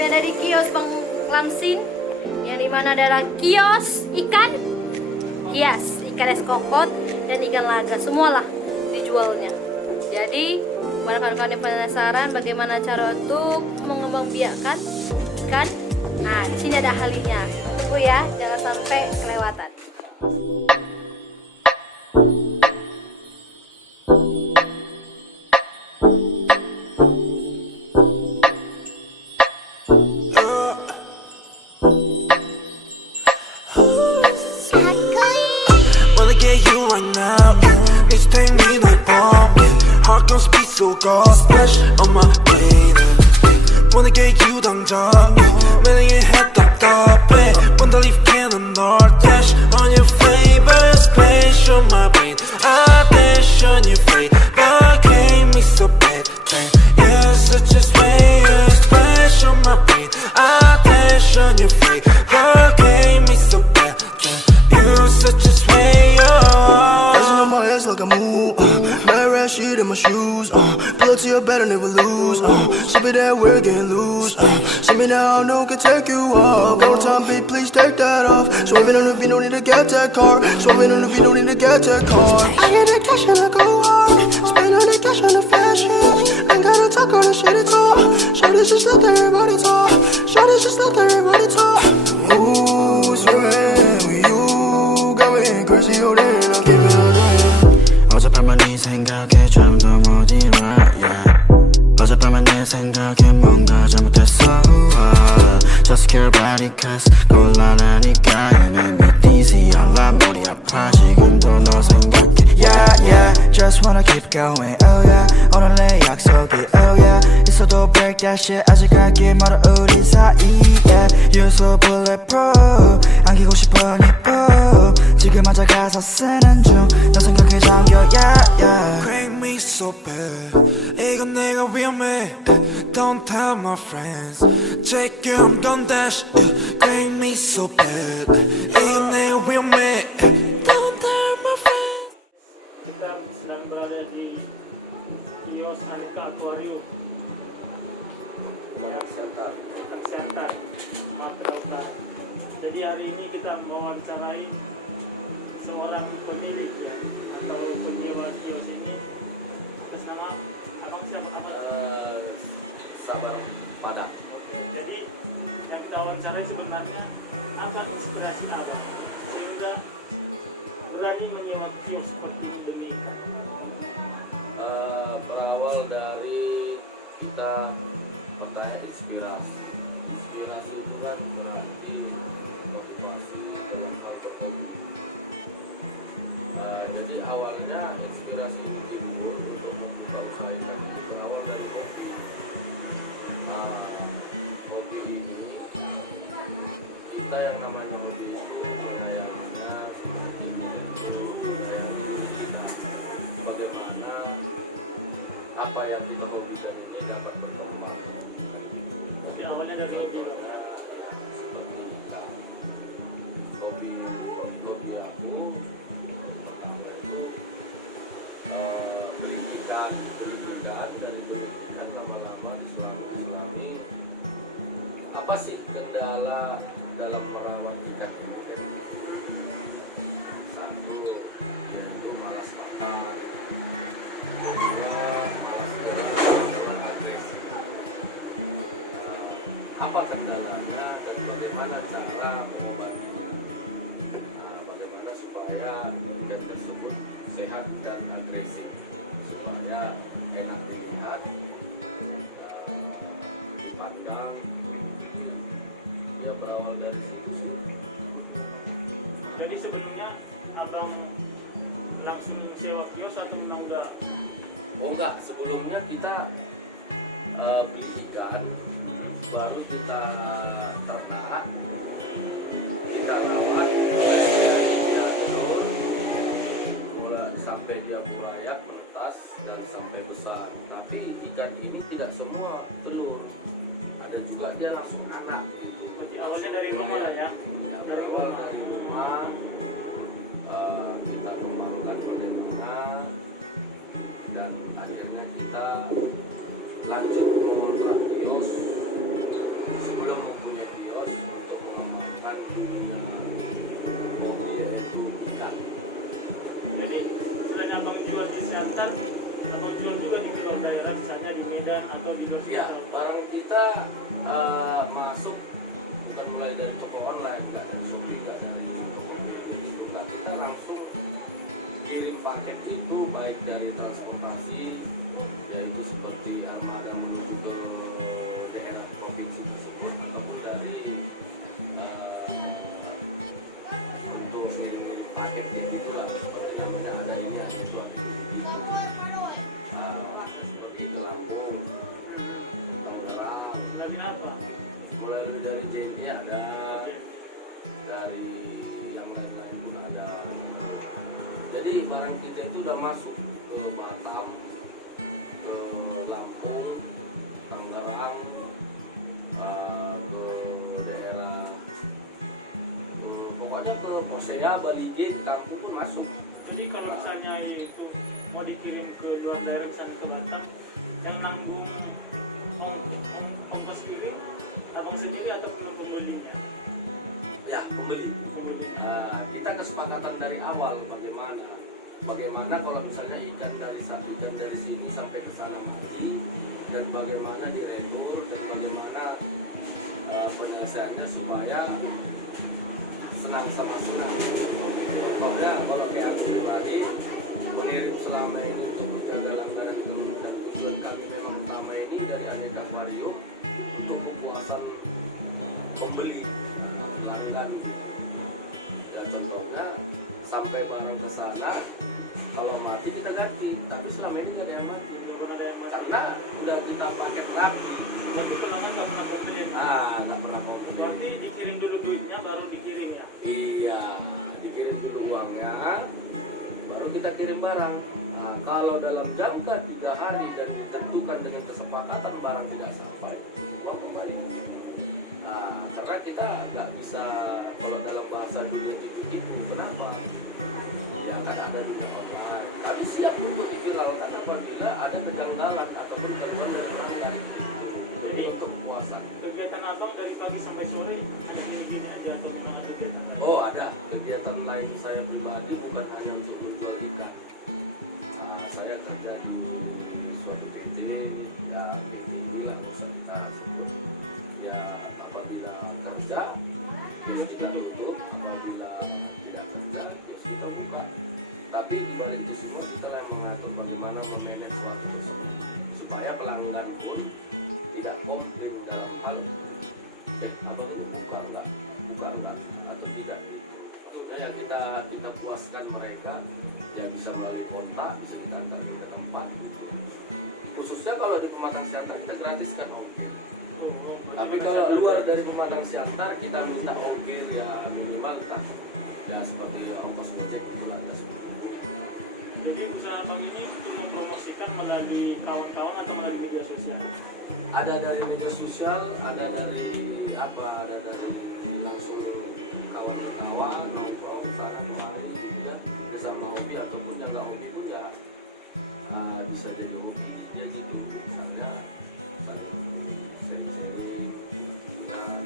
Kami ada di kios Bang Lamsin, yang dimana adalah kios ikan hias, ikan es kokot dan ikan laga, semualah dijualnya. Jadi barangkali kalian penasaran bagaimana cara untuk mengembangbiakkan ikan. Nah, di sini ada ahlinya. Tunggu ya, jangan sampai kelewatan. Wanna get you right now, it's take me to bomb. Heart gon' speed so God splash on my brain. Wanna get you 당장 매일 head 답답해. Wanna leave cannon or dash on your favorite splash on my brain. I dash on your favorite game me so bad. You're such a way, splash on my brain. I dash on your favorite game me so bad. You're such a way. Dancing on my ass like I move. Mad rat shit in my shoes. Pull up to your bed and never lose. Ship it that we're getting loose. See me now, no can take you off. Go time, beat, please take that off. Swerving on the beat, no need to get that car. Swerving on the beat, no need to get that car. I get that cash and I go hard. Spend all the cash on the fashion. Ain't gotta talk all the shit at all. Shorty just let everybody talk. Shorty just let everybody talk. Ooh, swerving with you. Going crazy, oh then I'll keep it all day. 어젯밤만 네 생각에 잠도 못 일어 yeah. 어젯밤만 내 생각에 뭔가 잘못했어 Just care about it cause 곤란하니까 You make me dizzy 알람 머리 아파 지금도 너 생각해 Yeah yeah Just wanna keep going oh yeah 오늘 내 약속이 oh yeah 있어도 break that shit 아직 갈길 멀어 우리 사이에 You're so bulletproof 안기고 싶어 니뽀 지금 앉아 가서 쓰는 중 너 생각에 잠겨 yeah yeah Crank me so bad 이건 내가 위험해 Don't tell my friends Check you I'm gon' dash Crank me so bad 이건 내가 위험해 Don't tell my friends. Kita sedang berada di kios Aneka Aquarium Center Sumatera Utara. Jadi hari ini kita mau wawancarai seorang pemilik ya atau penyewa kios ini. Atas nama abang siapa? Sabar Padang. Oke, jadi yang kita wawancarai sebenarnya apa inspirasi abang sehingga berani menyewa kios seperti ini demi ikan? Berawal dari kita bertanya inspirasi. Inspirasi itu kan berarti motivasi dalam hal berhobi. Jadi awalnya inspirasi ini timbul untuk membuka usaha ikan ini berawal dari hobi. Hobi ini kita yang namanya hobi itu menyayanginya seperti itu menyayangi diri kita. Bagaimana apa yang kita hobikan ini dapat berkembang. Jadi awalnya dari hobi ya, seperti ikan. Hobi aku pertama itu beli ikan dari beli ikan lama-lama diselami. Apa sih kendala dalam merawat ikan ini kan? Satu yaitu malas makan, kedua malas gerak, kurang agresif. Apa kendalanya dan bagaimana cara mengobatinya? Bagaimana supaya ikan tersebut sehat dan agresif, supaya enak dilihat, dipandang. Ya berawal dari situ sih. Jadi sebelumnya abang langsung sewa kios atau memang udah? Oh enggak, sebelumnya kita beli ikan, baru kita ternak, kita rawat, mulai dia telur, mulai sampai dia berayak, menetas dan sampai besar. Tapi ikan ini tidak semua telur, ada juga dia langsung anak gitu. Berarti awalnya dari rumah lah ya? Dari rumah kita kembangkan bagaimana dan akhirnya kita lanjut mengontrak kios Siantar abang jual juga di luar daerah, misalnya di Medan atau di luar Ya, Siantar? barang kita masuk bukan mulai dari toko online, nggak dari Shopee, nggak dari Tokopedia gitu, nggak, kita langsung kirim paket itu baik dari transportasi, yaitu seperti armada menuju ke daerah provinsi tersebut, ataupun dari untuk ngirim paket kayak gitulah, seperti namanya ada ini, ada itu, ada itu, gitu. Seperti ke Lampung, Tangerang, Lagi apa? mulai dari JNE ada, dari yang lain-lain pun ada. Jadi barang kita itu udah masuk ke Batam, ke Lampung, Tangerang, ke daerah, pokoknya ke Posea, Balige, ke kampung pun masuk. Jadi kalau misalnya itu mau dikirim ke luar daerah, misalnya ke Batam, yang nanggung ongkos kirim abang sendiri atau pembelinya? Ya, pembeli. Pembelinya. Kita kesepakatan dari awal bagaimana kalau misalnya ikan dari sini sampai ke sana mati, dan bagaimana diretur, dan bagaimana penyelesaiannya supaya senang sama senang. Contohnya kalau kayak aku pribadi mengirim selama ini untuk menjaga langganan, dan tujuan kami memang utama ini dari Aneka Aquarium untuk kepuasan pembeli, pelanggan gitu. Ya contohnya sampai barang ke sana, kalau mati kita ganti, tapi selama ini nggak ada yang mati. Belum pernah ada yang mati. Karena udah kita paket rapi. Berarti pelanggan nggak pernah komplain. Nggak pernah komplain. Berarti dikirim dulu duitnya baru dikirim ya? Iya, dikirim dulu uangnya, baru kita kirim barang. Kalau dalam jangka 3 hari dan ditentukan dengan kesepakatan barang tidak sampai, uang kembali. Karena kita nggak bisa, kalau dalam bahasa dunia itu, kenapa? Ya kan ada dunia online. Kami siap untuk diviralkan apabila ada kejanggalan ataupun keluhan dari pelanggan. Jadi untuk kepuasan. Kegiatan abang dari pagi sampai sore ada gini-gini aja atau memang ada kegiatan lain? Oh ada, kegiatan lain saya pribadi bukan hanya untuk menjual ikan. Saya kerja di suatu PT, ya PT inilah usah kita sebut. Ya apabila kerja, kios kita tutup, apabila tidak kerja, kios kita buka. Tapi di balik itu semua kita yang mengatur bagaimana memanage waktu tersebut supaya pelanggan pun tidak komplain dalam hal abang ini buka enggak atau tidak gitu. Maksudnya yang kita puaskan mereka ya bisa melalui kontak, bisa kita antarkan ke tempat gitu. Khususnya kalau di Pematang Siantar kita gratiskan ongkir. Tapi kalau luar dari Pematang Siantar kita minta ongkir ya minimal entah ya seperti ongkos gojek itulah ya seperti itu. Jadi usaha abang ini untuk mempromosikan melalui kawan-kawan atau melalui media sosial? Ada dari media sosial, ada dari langsung kawan-kawan nongkrong sana kemari gitu ya, bersama hobi ataupun yang nggak hobi pun ya bisa jadi hobi dia gitu, misalnya saling sharing ya.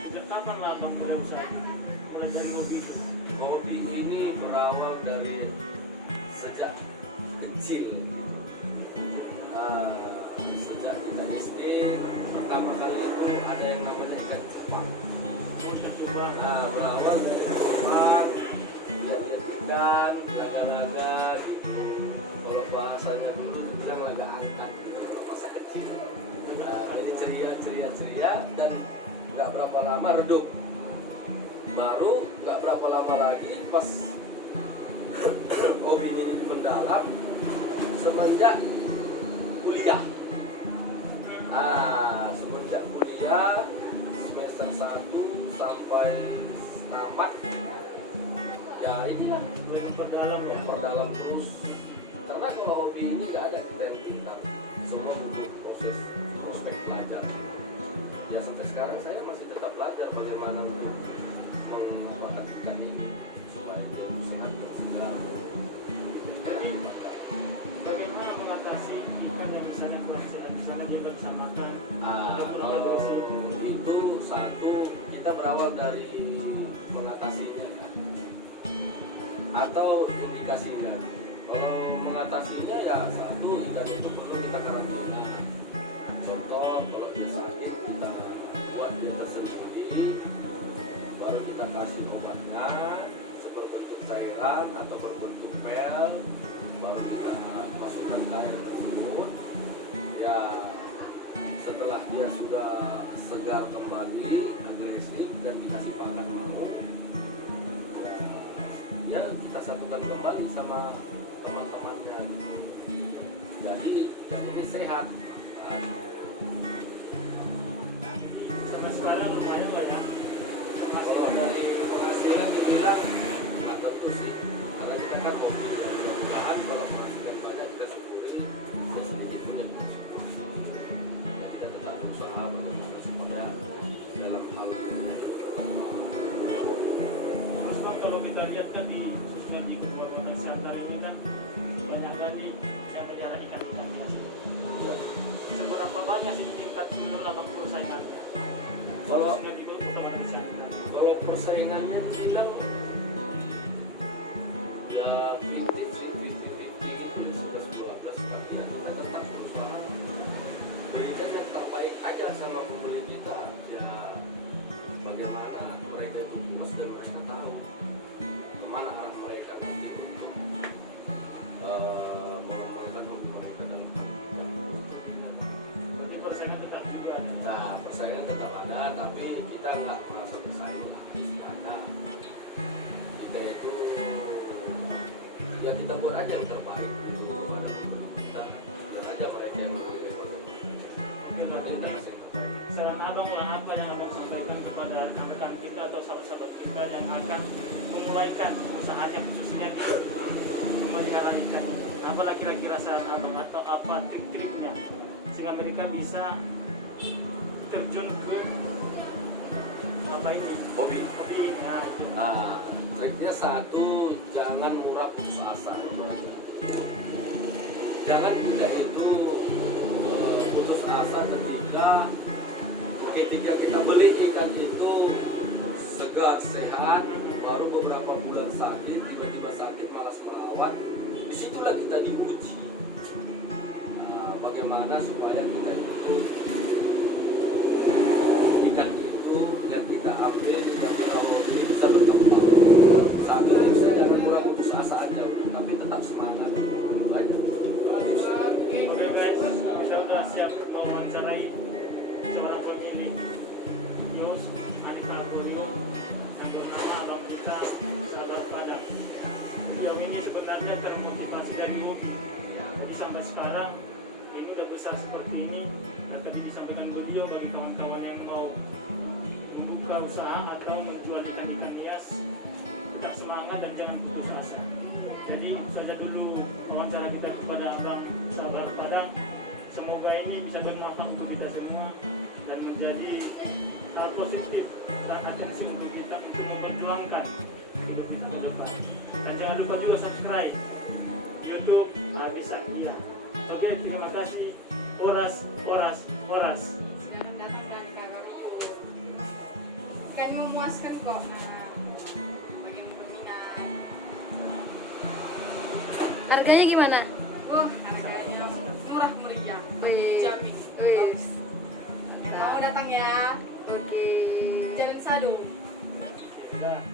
Sejak kapan lah abang mulai usaha itu? Mulai dari hobi itu? Hobi ini berawal dari sejak kecil gitu. Sejak kita SD pertama kali itu ada yang namanya ikan cupang. Ikan cupang. Berawal dari cupang, lihat-lihat ikan, laga-laga gitu. Kalau bahasanya dulu dibilang laga angkat gitu kalau masa kecil. Jadi ceria dan nggak berapa lama redup. Baru nggak berapa lama lagi pas hobi ini mendalam semenjak kuliah. Semenjak kuliah semester 1 sampai tamat ya inilah Mulai memperdalam terus. Karena kalau hobi ini nggak ada kita yang pintar, semua butuh proses prospek belajar. Ya sampai sekarang saya masih tetap belajar bagaimana untuk mengapakan ikan ini supaya dia sehat dan segar. Jadi bagaimana mengatasi ikan yang misalnya kurang sehat, misalnya dia nggak bisa makan atau kurang agresif? Itu satu, kita berawal dari mengatasinya ya, atau indikasinya. Kalau mengatasinya ya satu, ikan itu perlu kita karantina. Contoh kalau dia sakit kita buat dia tersendiri, baru kita kasih obatnya berbentuk cairan atau berbentuk pel, baru kita masukkan ke air tersebut. Ya setelah dia sudah segar kembali, agresif dan dikasih pakan mau, ya kita satukan kembali sama teman-temannya gitu. Jadi ikan ini sehat. Nah, Jadi sampai sekarang lumayan lah ya kalau penghasilan. dari penghasilan dibilang nggak tentu sih, karena kita kan hobi ya. Mudah-mudahan kalau menghasilkan banyak kita syukuri, ya sedikit pun ya kita syukuri. Ya kita tetap berusaha bagaimana supaya dalam hal ini ya, Terus bang, kalau kita lihat kan di khususnya di Kabupaten Siantar ini kan banyak kali yang melihara ikan-ikan biasa. ya. Seberapa banyak sih tingkat menurut abang persaingannya? Kalau Khususnya di Kabupaten Siantar. kalau persaingannya dibilang ya 50-50 gitu ya, 11-12, tapi ya kita tetap berusaha berikan yang terbaik aja sama pembeli kita. Ya bagaimana mereka itu puas dan mereka tahu kemana arah mereka nanti untuk mengembangkan hobi mereka dalam hal ikan. Berarti persaingan tetap juga ada. Nah, persaingan tetap ada, tapi kita nggak merasa bersaing lah istilahnya. Kita itu ya kita buat aja yang terbaik gitu kepada pembeli kita, biar aja mereka yang menilai bagaimana. Oke lah, Nanti kita kasih yang terbaik. saran abang lah apa yang abang sampaikan kepada rekan-rekan kita atau sahabat-sahabat kita yang akan memulaikan usahanya khususnya di memelihara ikan ini. Apalah kira-kira saran abang atau apa trik-triknya sehingga mereka bisa terjun ke apa ini Hobi. hobinya itu. Nah, triknya satu, jangan murah putus asa. Itu aja. Jangan kita itu putus asa ketika kita beli ikan itu segar, sehat, baru beberapa bulan sakit, tiba-tiba sakit, malas merawat. Disitulah kita diuji. Nah, bagaimana supaya kita itu ikan itu yang kita ambil, yang kita rawat ini bisa berkembang. Saat ini bisa jangan murah putus asa aja, tapi tetap semangat. Itu aja. Oke guys, kita udah siap mewawancarai seorang pemilik kios Aneka Aquarium yang bernama Abang kita Sabar Padang. Beliau ini sebenarnya termotivasi dari hobi. Jadi sampai sekarang ini udah besar seperti ini. Dan tadi disampaikan beliau bagi kawan-kawan yang mau membuka usaha atau menjual ikan-ikan hias, tetap semangat dan jangan putus asa. Jadi itu saja dulu wawancara kita kepada Abang Sabar Padang. Semoga ini bisa bermanfaat untuk kita semua dan menjadi hal positif dan atensi untuk kita untuk memperjuangkan hidup kita ke depan. Dan jangan lupa juga subscribe YouTube Abis Sakdia. Oke, terima kasih. Oras. Silakan datang ke Aneka Aquarium. Ikannya memuaskan kok. Nah, bagi yang berminat. Harganya gimana? Harganya murah meriah. Wih. Jamin. Wih. Mau datang ya. Oke. Jalan Sadung. Oke, udah.